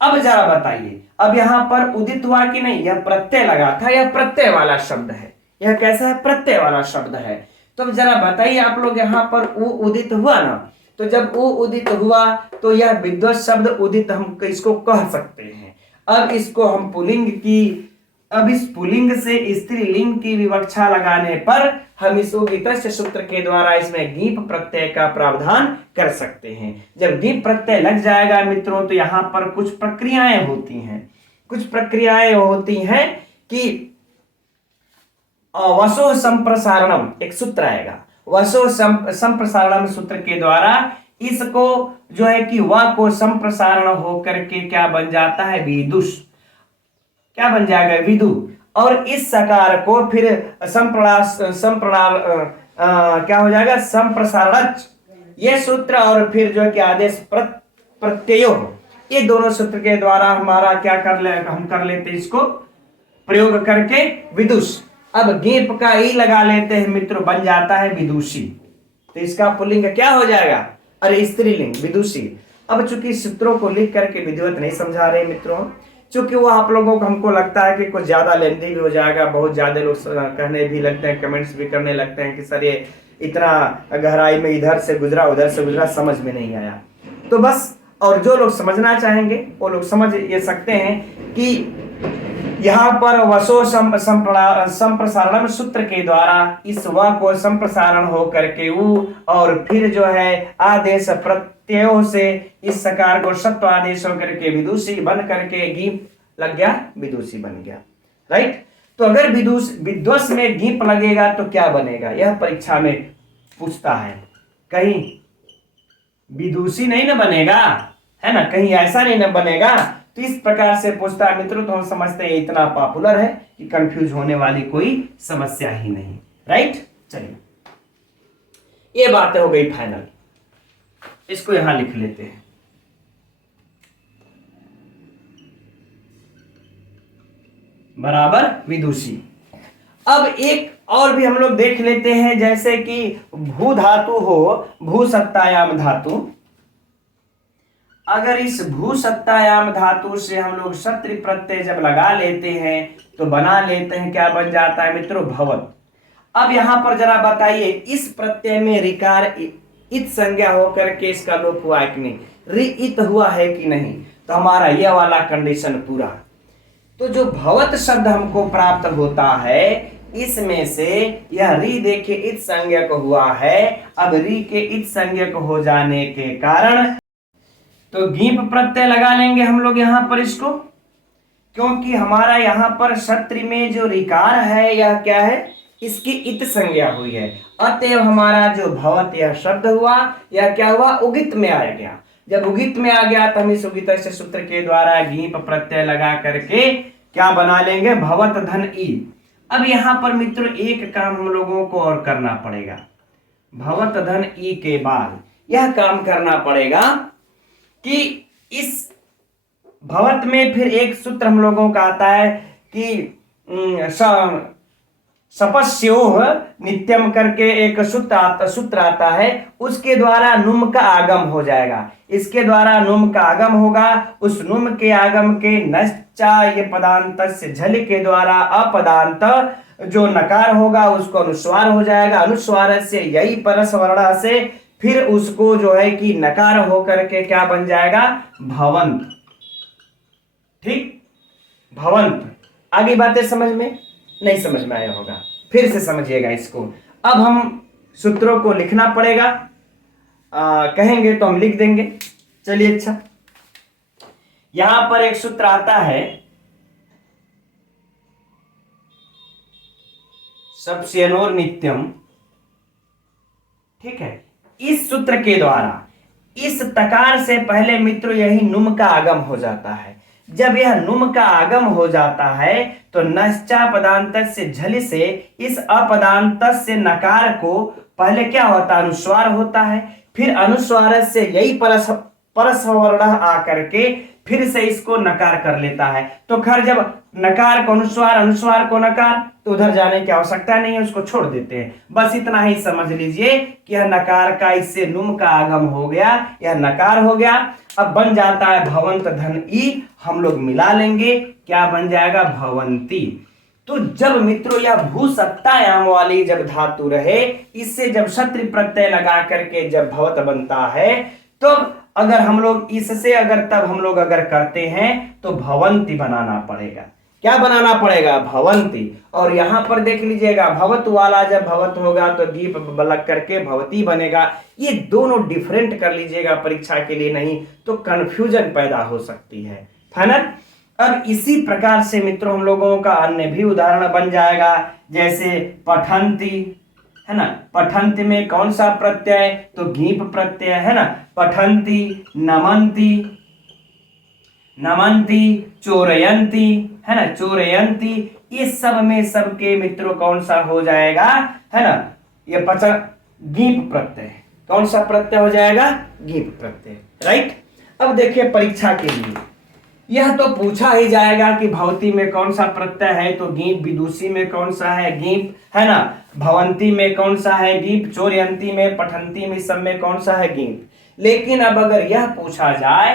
अब जरा बताइए, अब यहां पर उदित हुआ कि नहीं, यह प्रत्यय लगा था, यह प्रत्यय वाला शब्द है। यह कैसा है, प्रत्यय वाला शब्द है। तो जरा बताइए आप लोग, यहां पर उ उदित हुआ ना, तो जब उ उदित हुआ तो यह विद्वस् शब्द उदित हम इसको कह सकते हैं। अब इसको हम अब इस पुल्लिंग से स्त्रीलिंग की विवक्षा लगाने पर हम इस उगितस्य सूत्र के द्वारा इसमें गीप प्रत्यय का प्रावधान कर सकते हैं। जब गीप प्रत्यय लग जाएगा मित्रों, तो यहां पर कुछ प्रक्रियाएं होती हैं कि वसो संप्रसारणम, एक सूत्र आएगा, वसो संप्रसारणम सूत्र के द्वारा इसको जो है कि व को संप्रसारण होकर के क्या बन जाता है, विदुष। क्या बन जाएगा, विदु। और इस सकार को फिर क्या हो जाएगा, संप्रसारणच, ये सूत्र और फिर जो है कि आदेश प्रत्ययो, ये दोनों सूत्र के द्वारा हमारा क्या हम कर लेते हैं, इसको प्रयोग करके विदुष। अब गेप का ई लगा लेते हैं मित्रों, बन जाता है विदुषी। तो इसका पुल्लिंग क्या हो जाएगा, अरे स्त्रीलिंग विदुषी। अब चूंकि सूत्रों को लिख करके विधिवत नहीं समझा रहे मित्रों, चूंकि वो आप लोगों को हमको लगता है कि कुछ ज्यादा लेंथी भी हो जाएगा। बहुत ज्यादा लोग कहने भी लगते हैं, कमेंट्स भी करने लगते हैं कि सर ये इतना गहराई में इधर से गुजरा उधर से गुजरा, समझ में नहीं आया। तो बस, और जो लोग समझना चाहेंगे वो लोग समझ ये सकते हैं कि यहाँ पर वसो संप्रसारण सूत्र के द्वारा इस व को संप्रसारण हो करके उ, और फिर जो है आदेश प्रत्ययों से इस सकार को सत्व आदेश होकर के विदुषी बन करके गीप लग गया, विदुषी बन गया। राइट। तो अगर विद्वस् में गीप लगेगा तो क्या बनेगा, यह परीक्षा में पूछता है। कहीं विदुषी नहीं ना बनेगा, है ना, कहीं ऐसा नहीं ना बनेगा। तो इस प्रकार से पूछता है मित्रों, तो हम समझते हैं इतना पॉपुलर है कि कंफ्यूज होने वाली कोई समस्या ही नहीं। राइट। चलिए, ये बातें हो गई फाइनल, इसको यहां लिख लेते हैं। बराबर विदुषी। अब एक और भी हम लोग देख लेते हैं, जैसे कि भू धातु हो, भू सत्तायाम धातु। अगर इस भू सत्तायाम धातु से हम लोग क्षत्रिय प्रत्यय जब लगा लेते हैं तो बना लेते हैं, क्या बन जाता है मित्रों, भवत। अब यहां पर जरा बताइए, इस प्रत्यय में रिकार इत संज्ञा होकर के इसका लोप हुआ है कि नहीं, रि इत हुआ है कि नहीं, तो हमारा यह वाला कंडीशन पूरा। तो जो भवत शब्द हमको प्राप्त होता है, इसमें से यह रि देखिए इत संज्ञक हुआ है। अब रि के इत संज्ञक हो जाने के कारण तो गीप प्रत्यय लगा लेंगे हम लोग यहां पर इसको। क्योंकि हमारा यहाँ पर शत्रु में जो रिकार है यह क्या है, इसकी इत संज्ञा हुई है, अतएव हमारा जो भवत यह शब्द हुआ यह क्या हुआ, उगित में आ गया। जब उगित में आ गया तो हम इस उगित सूत्र के द्वारा गीप प्रत्यय लगा करके क्या बना लेंगे, भवत धन ई। अब यहाँ पर मित्रों एक काम हम लोगों को और करना पड़ेगा, भवत धन ई के बाद यह काम करना पड़ेगा कि इस भवत में फिर एक सूत्र हम लोगों का आता है कि सपस्योह नित्यम करके एक सूत्र आता है, उसके द्वारा नुम का आगम हो जाएगा। इसके द्वारा नुम का आगम होगा, उस नुम के आगम के नश्चा ये पदांत से झल के द्वारा अपदांत जो नकार होगा उसको अनुस्वार हो जाएगा, अनुस्वार से यही परस वर्ण से फिर उसको जो है कि नकार होकर के क्या बन जाएगा, भवंत। ठीक, भवंत। आगे बातें समझ में नहीं समझ में आया होगा, फिर से समझिएगा इसको। अब हम सूत्रों को लिखना पड़ेगा, कहेंगे तो हम लिख देंगे। चलिए, अच्छा, यहां पर एक सूत्र आता है सप्स्यनोर नित्यम। ठीक है, इस सूत्र के द्वारा इस तकार से पहले मित्रों यही नुम का आगम हो जाता है। जब यह नुम का आगम हो जाता है तो नश्चा पदांत से झल से इस अपदांत से नकार को पहले क्या होता है, अनुस्वार होता है, फिर अनुस्वार से यही परस वर्ण आकर के फिर से इसको नकार कर लेता है। तो खैर जब नकार को अनुस्वार, अनुस्वार को नकार, तो उधर जाने की आवश्यकता नहीं है, उसको छोड़ देते हैं। बस इतना ही समझ लीजिए कि यह नकार का इससे नुम का आगम हो गया, यह नकार हो गया। अब बन जाता है भवंत धन ई, हम लोग मिला लेंगे, क्या बन जाएगा, भवंती। तो जब मित्रों यह भू सत्तायाम वाली जब धातु रहे, इससे जब शत्रु प्रत्यय लगा करके जब भवत बनता है, तो अगर हम लोग इससे तब हम लोग अगर करते हैं तो भवंती बनाना पड़ेगा। क्या बनाना पड़ेगा, भवंती। और यहां पर देख लीजिएगा, भवत वाला जब भवत होगा तो दीप लग करके भवती बनेगा। ये दोनों डिफरेंट कर लीजिएगा परीक्षा के लिए, नहीं तो कंफ्यूजन पैदा हो सकती है ना। अब इसी प्रकार से मित्रों हम लोगों का अन्य भी उदाहरण बन जाएगा, जैसे पठंती है ना। पठंती में कौन सा प्रत्यय, तो गीप प्रत्यय है ना। पठंती, नमंती, नमंती, चोरयंती है ना, चोरयंती, ये सब में सबके मित्रों कौन सा हो जाएगा, है ना, ये गीप प्रत्यय। कौन सा प्रत्यय हो जाएगा, गीप प्रत्यय, राइट। अब देखिए परीक्षा के लिए यह तो पूछा ही जाएगा कि भवती में कौन सा प्रत्यय है, तो गीप, विदुषी में कौन सा है, गीप है ना, भवंती में कौन सा है, गीप, चोरयंती में, पठंती में, सब में कौन सा है, गीप। लेकिन अब अगर यह पूछा जाए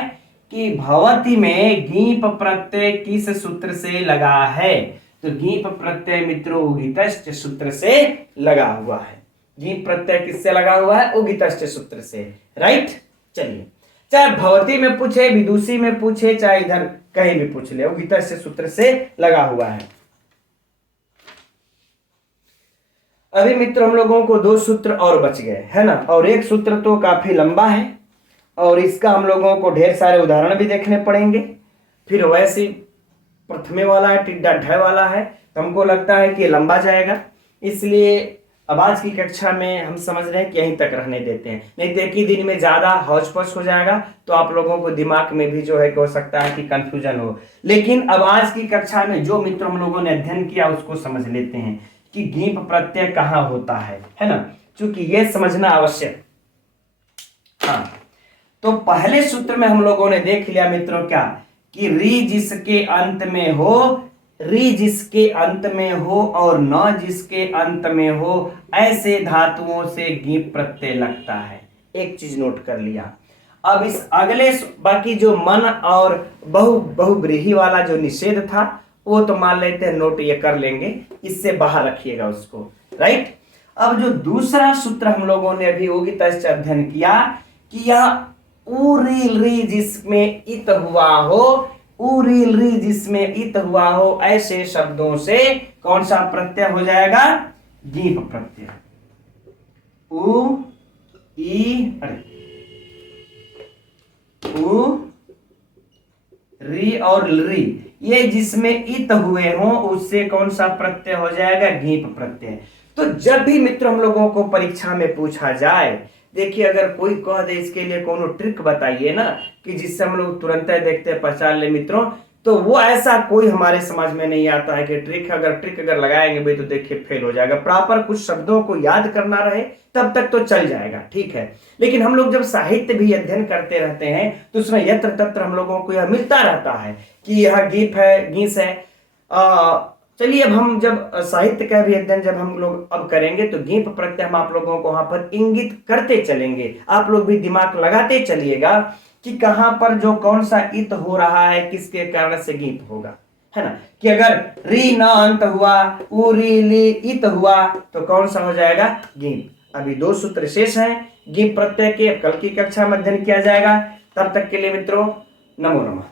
कि भवती में गीप प्रत्यय किस सूत्र से लगा है, तो गीप प्रत्यय मित्रों उगितश्च सूत्र से लगा हुआ है। गीप प्रत्यय किससे लगा हुआ है, उगितश्च सूत्र से, राइट। चलिए, चाहे भवती में पूछे, विदुषी में पूछे, चाहे इधर कहीं भी पूछ ले, उगितश्च सूत्र से लगा हुआ है। अभी मित्रों हम लोगों को दो सूत्र और बच गए है ना, और एक सूत्र तो काफी लंबा है और इसका हम लोगों को ढेर सारे उदाहरण भी देखने पड़ेंगे। फिर वैसे प्रथमे वाला है, टिड्डा ढ वाला है, तो हमको लगता है कि लंबा जाएगा, इसलिए अब आज की कक्षा में हम समझ रहे हैं कि यहीं तक रहने देते हैं, नहीं तो एक ही दिन में ज्यादा हौच पौच हो जाएगा तो आप लोगों को दिमाग में भी जो है हो सकता है कि कंफ्यूजन हो। लेकिन अब आज की कक्षा में जो मित्र हम लोगों ने अध्ययन किया उसको समझ लेते हैं कि गीप प्रत्यय कहाँ होता है ना, क्योंकि ये समझना आवश्यक। हाँ, तो पहले सूत्र में हम लोगों ने देख लिया मित्रों क्या, कि री जिसके अंत में हो, री जिसके अंत में हो और न जिसके अंत में हो, ऐसे धातुओं से गीप प्रत्यय लगता है। एक चीज नोट कर लिया। अब इस अगले बाकी जो मन और बहुब्रीहि वाला जो निषेध था वो तो मान लेते हैं, नोट ये कर लेंगे, इससे बाहर रखिएगा उसको, राइट। अब जो दूसरा सूत्र हम लोगों ने अभी उगितश्च अध्ययन किया कि यह उरील री जिसमें इत हुआ हो, उरील री जिसमें इत हुआ हो, ऐसे शब्दों से कौन सा प्रत्यय हो जाएगा, गीप प्रत्यय। उ ई उ री और री, ये जिसमें इत हुए हों उससे कौन सा प्रत्यय हो जाएगा, गीप प्रत्यय। तो जब भी मित्रों हम लोगों को परीक्षा में पूछा जाए, देखिए अगर कोई कह दे इसके लिए कोनो ट्रिक बताइए ना कि जिससे हम लोग तुरंत देखते पहचान ले मित्रों, तो वो ऐसा कोई हमारे समझ में नहीं आता है कि ट्रिक अगर लगाएंगे भाई तो देखिए फेल हो जाएगा। प्रॉपर कुछ शब्दों को याद करना रहे तब तक तो चल जाएगा, ठीक है। लेकिन हम लोग जब साहित्य भी अध्ययन करते रहते हैं तो उसमें यत्र तत्र हम लोगों को यह मिलता रहता है कि यह गीप है, गीस है। चलिए अब हम जब साहित्य का भी अध्ययन जब हम लोग अब करेंगे तो गीप प्रत्यय हम आप लोगों को वहां पर इंगित करते चलेंगे। आप लोग भी दिमाग लगाते चलिएगा कि कहां पर जो कौन सा इत हो रहा है, किसके कारण से गीप होगा, है ना। कि अगर री न अंत हुआ, उ री ली इत हुआ तो कौन सा हो जाएगा, गीप। अभी 2 सूत्र शेष हैं गीप प्रत्यय के, कल की कक्षा में अध्ययन किया जाएगा। तब तक के लिए मित्रों नमो नमः।